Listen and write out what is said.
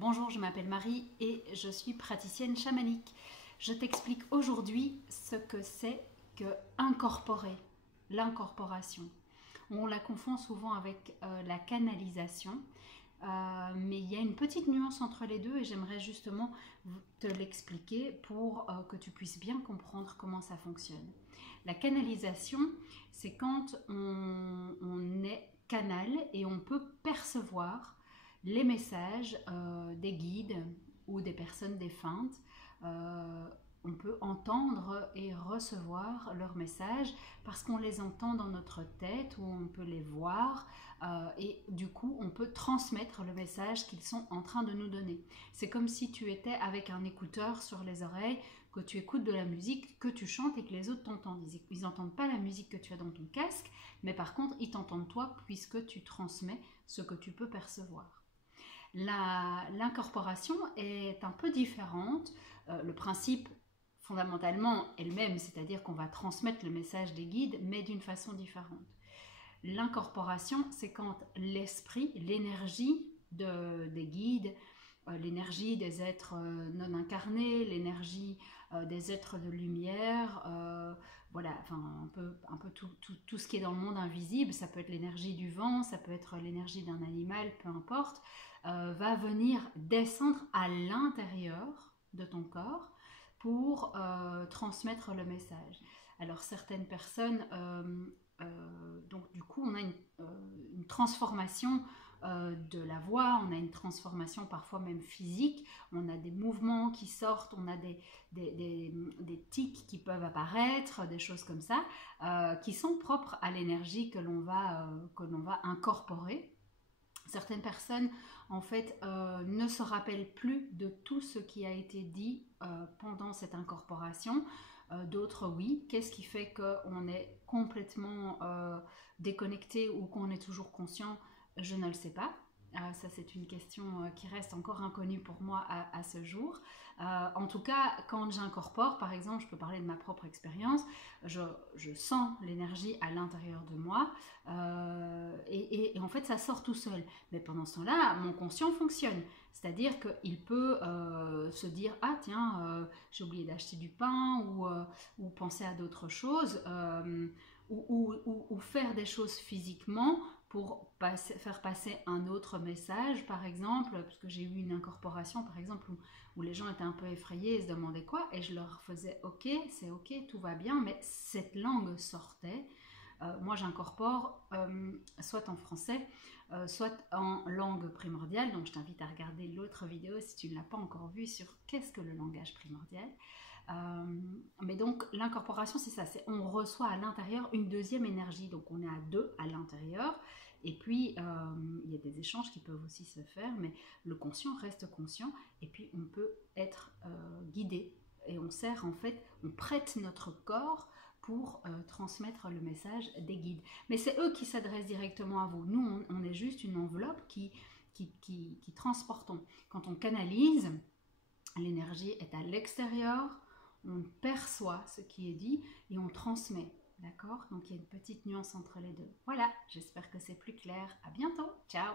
Bonjour, je m'appelle Marie et je suis praticienne chamanique. Je t'explique aujourd'hui ce que c'est que incorporer, l'incorporation. On la confond souvent avec la canalisation, mais il y a une petite nuance entre les deux et j'aimerais justement te l'expliquer pour que tu puisses bien comprendre comment ça fonctionne. La canalisation, c'est quand on est canal et on peut percevoir les messages des guides ou des personnes défuntes. On peut entendre et recevoir leurs messages parce qu'on les entend dans notre tête ou on peut les voir et du coup on peut transmettre le message qu'ils sont en train de nous donner. C'est comme si tu étais avec un écouteur sur les oreilles, que tu écoutes de la musique, que tu chantes et que les autres t'entendent. Ils n'entendent pas la musique que tu as dans ton casque, mais par contre ils t'entendent toi puisque tu transmets ce que tu peux percevoir. L'incorporation est un peu différente. Le principe fondamentalement est le même, c'est-à-dire qu'on va transmettre le message des guides, mais d'une façon différente. L'incorporation, c'est quand l'esprit, l'énergie des guides, l'énergie des êtres non incarnés, l'énergie des êtres de lumière, voilà, enfin un peu tout ce qui est dans le monde invisible, ça peut être l'énergie du vent, ça peut être l'énergie d'un animal, peu importe, va venir descendre à l'intérieur de ton corps pour transmettre le message. Alors certaines personnes, donc du coup on a une transformation de la voix, on a une transformation parfois même physique, on a des mouvements qui sortent, on a des tics qui peuvent apparaître, des choses comme ça, qui sont propres à l'énergie que l'on va incorporer. Certaines personnes, en fait, ne se rappellent plus de tout ce qui a été dit pendant cette incorporation. D'autres, oui. Qu'est-ce qui fait qu'on est complètement déconnecté ou qu'on est toujours conscient? Je ne le sais pas. Ça, c'est une question qui reste encore inconnue pour moi à ce jour. En tout cas, quand j'incorpore, par exemple, je peux parler de ma propre expérience, je sens l'énergie à l'intérieur de moi et en fait, ça sort tout seul. Mais pendant ce temps-là, mon conscient fonctionne. C'est-à-dire qu'il peut se dire « Ah tiens, j'ai oublié d'acheter du pain » ou penser à d'autres choses ou faire des choses physiquement pour faire passer un autre message, par exemple, parce que j'ai eu une incorporation, par exemple, où les gens étaient un peu effrayés et se demandaient quoi, et je leur faisais « Ok, c'est ok, tout va bien », mais cette langue sortait. Moi, j'incorpore soit en français, soit en langue primordiale, donc je t'invite à regarder l'autre vidéo si tu ne l'as pas encore vue sur qu'est-ce que le langage primordial. Mais donc l'incorporation c'est ça, c'est on reçoit à l'intérieur une deuxième énergie, donc on est à deux à l'intérieur et puis il y a des échanges qui peuvent aussi se faire, mais le conscient reste conscient et puis on peut être guidé et on sert en fait, on prête notre corps pour transmettre le message des guides. Mais c'est eux qui s'adressent directement à vous. Nous on est juste une enveloppe qui transportons. Quand on canalise, l'énergie est à l'extérieur, on perçoit ce qui est dit et on transmet. D'accord? Donc il y a une petite nuance entre les deux. Voilà, j'espère que c'est plus clair. À bientôt. Ciao!